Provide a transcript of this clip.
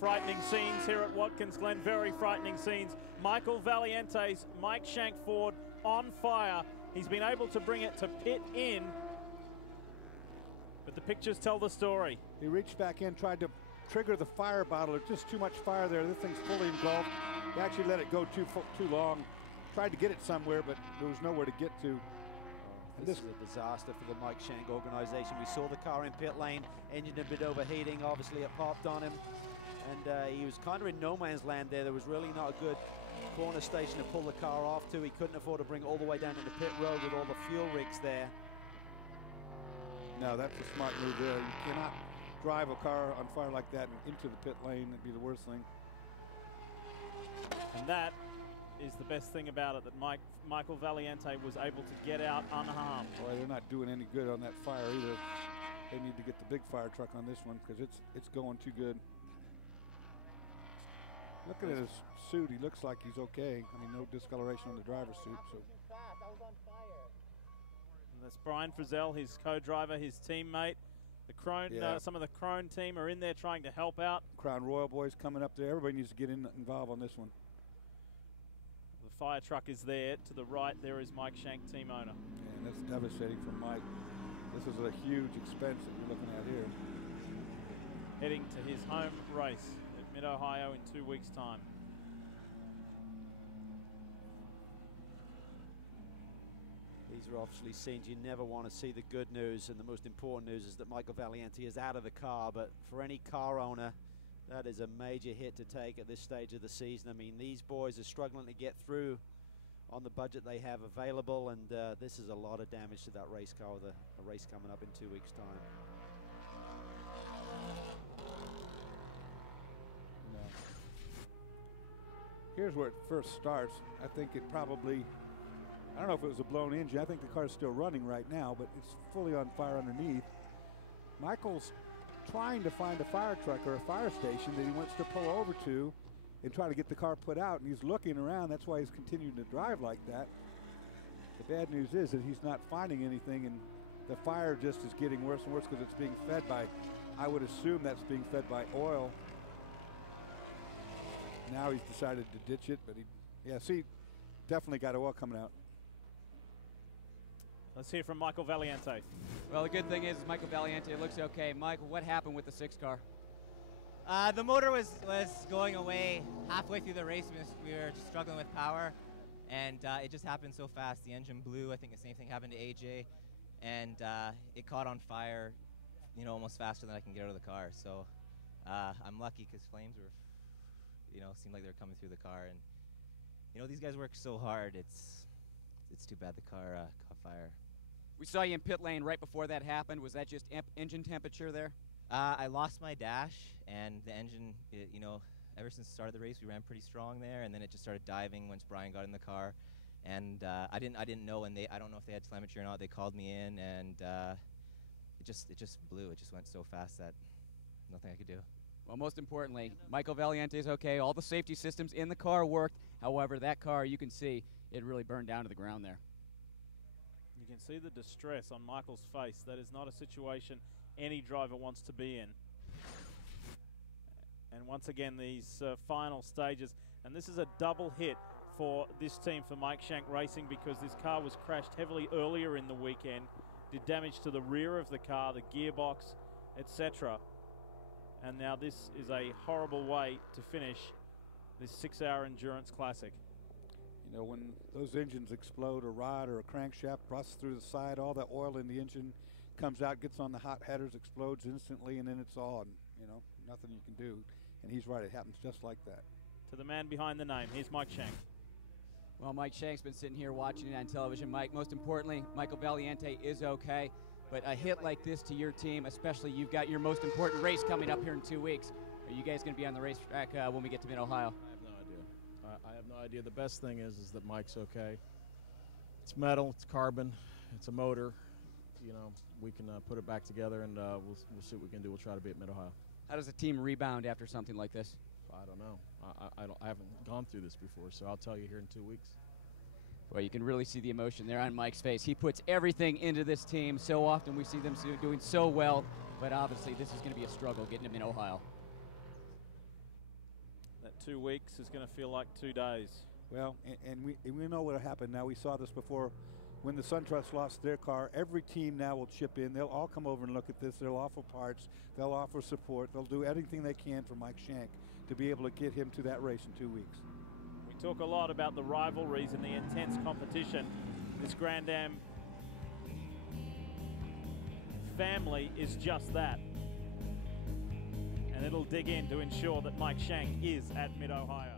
Frightening scenes here at Watkins Glen, very frightening scenes. Michael Valiente's Mike Shank Ford on fire. He's been able to bring it to pit in, but the pictures tell the story. He reached back in, tried to trigger the fire bottle. There's just too much fire there. This thing's fully engulfed. He actually let it go too long. Tried to get it somewhere, but there was nowhere to get to. This is a disaster for the Mike Shank organization. We saw the car in pit lane, engine had been overheating. Obviously it popped on him, and he was kind of in no man's land there. There was really not a good corner station to pull the car off to. He couldn't afford to bring it all the way down to the pit road with all the fuel rigs there. No, that's a smart move there. You cannot drive a car on fire like that and into the pit lane. That'd be the worst thing. And that is the best thing about it, that Michael Valiente was able to get out unharmed. Boy, they're not doing any good on that fire either. They need to get the big fire truck on this one because it's going too good. Look at his suit. He looks like he's okay. I mean, no discoloration on the driver's suit. So. And that's Brian Frizzell, his co-driver, his teammate. The Krone, some of the Krone team are in there trying to help out. Crown Royal boys coming up there. Everybody needs to get involved on this one. The fire truck is there. To the right, there is Mike Shank, team owner. And that's devastating for Mike. This is a huge expense that you're looking at here. Heading to his home race at Mid-Ohio in 2 weeks' time. These are obviously scenes you never want to see. The good news and the most important news is that Michael Valiente is out of the car, but for any car owner, that is a major hit to take at this stage of the season. I mean, these boys are struggling to get through on the budget they have available, and this is a lot of damage to that race car with a race coming up in 2 weeks' time. No. Here's where it first starts. I think it probably, I don't know if it was a blown engine. I think the car's still running right now, but it's fully on fire underneath. Michael's trying to find a fire truck or a fire station that he wants to pull over to and try to get the car put out, and he's looking around. That's why he's continuing to drive like that. The bad news is that he's not finding anything, and the fire just is getting worse and worse because it's being fed by, I would assume that's being fed by oil. Now he's decided to ditch it, but see, definitely got oil coming out. Let's hear from Michael Valiente. Well, the good thing is Michael Valiente looks okay. Michael, what happened with the 6 car? The motor was going away halfway through the race. We were just struggling with power, and it just happened so fast. The engine blew. I think the same thing happened to AJ, and it caught on fire, almost faster than I can get out of the car. So I'm lucky because flames were, seemed like they were coming through the car, and these guys work so hard. It's too bad the car caught fire. We saw you in pit lane right before that happened. Was that just engine temperature there? I lost my dash, and the engine, ever since the start of the race, we ran pretty strong there, and then it just started diving once Brian got in the car, and I didn't know, and I don't know if they had telemetry or not. They called me in, and it just blew. It just went so fast that nothing I could do. Well, most importantly, Michael Valiente is okay. All the safety systems in the car worked. However, that car, you can see, it really burned down to the ground there. You can see the distress on Michael's face. That is not a situation any driver wants to be in. And once again, these final stages, and this is a double hit for this team, for Mike Shank Racing, because this car was crashed heavily earlier in the weekend, did damage to the rear of the car, the gearbox, etc. And now this is a horrible way to finish this 6-hour endurance classic. When those engines explode, a rod or a crankshaft busts through the side, all that oil in the engine comes out, gets on the hot headers, explodes instantly, and then it's on. Nothing you can do. And he's right, it happens just like that. To the man behind the name, here's Mike Shank. Well, Mike Shank's been sitting here watching it on television. Mike, most importantly, Michael Valiente is okay. But a hit like this to your team, especially you've got your most important race coming up here in 2 weeks. Are you guys going to be on the racetrack when we get to Mid-Ohio? I have no idea. I have no idea. The best thing is that Mike's okay. It's metal, it's carbon, it's a motor. We can put it back together, and we'll see what we can do. We'll try to be at Mid-Ohio. How does a team rebound after something like this? I don't know. I haven't gone through this before, so I'll tell you here in 2 weeks. Well, you can really see the emotion there on Mike's face. He puts everything into this team. So often we see them doing so well, but obviously this is going to be a struggle getting him in Ohio. 2 weeks is going to feel like 2 days. Well, and we know what will happen now. We saw this before when the SunTrust lost their car. Every team now will chip in. They'll all come over and look at this. They'll offer parts. They'll offer support. They'll do everything they can for Mike Shank to be able to get him to that race in 2 weeks. We talk a lot about the rivalries and the intense competition. This Grand-Am family is just that. And it'll dig in to ensure that Mike Shank is at Mid-Ohio.